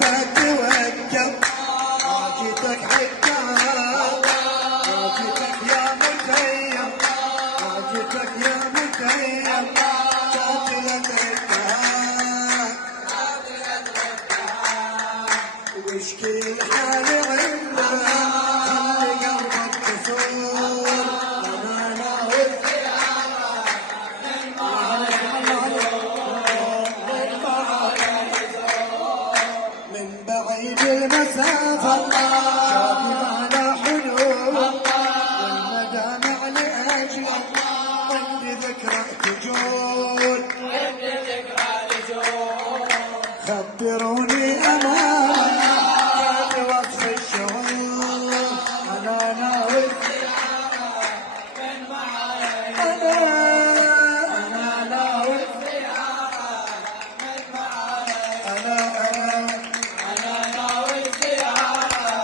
صلاتك توجه حاجتك حجاب حاجتك يا مخيم حاجتك يا مخيم قاتلة الدهاء واشكي الحال عندك خلي قلبك كسور أمانة والزيارة من بعيد المسافة شوقي على حلول والمدامع لأجلك عندي ذكرى تجول خبروني أمانة كيف وصف الشعور أنا ناوي الزيارة من معايا أنا ناوي الزيارة من معايا أنا ناوي الزيارة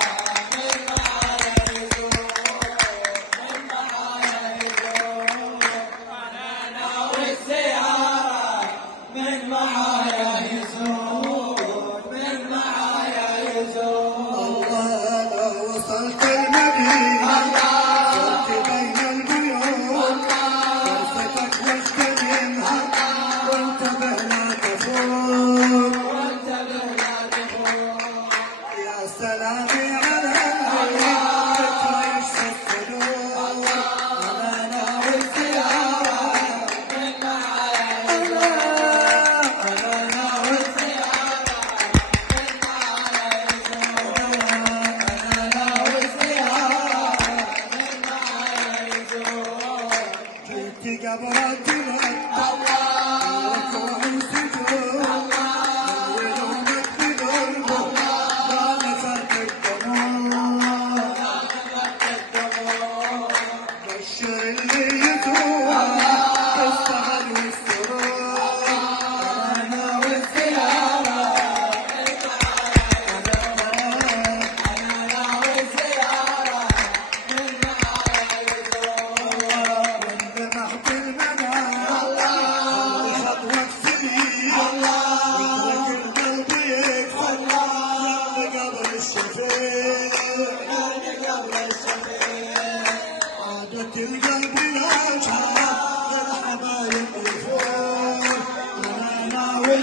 من معايا يزور من معايا يزور أنا ناوي الزيارة من معايا يزور من معايا يزور الله لو وصلت المدينة صرت بين البيوت فرصتك واغتنمها وانتبه لا تفوت يا سلامي على ذكرى يشفى الصدور أنا ناوي الزيارة من معايا أنا ناوي الزيارة من معايا يزور أنا ناوي الزيارة من معايا يزور جيت قبرك تمتع ركوع وسجود ولومك بقربه ما نفرت الدموع بشر اللي يدور بالسهر والسرور أنا ناوي الزيارة أنا ناوي الزيارة من معايا يزور وانذبح بالمنام خلي خطوة سنين واترك القلب يكفل لقبر الشفيع عادة القلب لا شعر الحبايب يفور أنا ناوي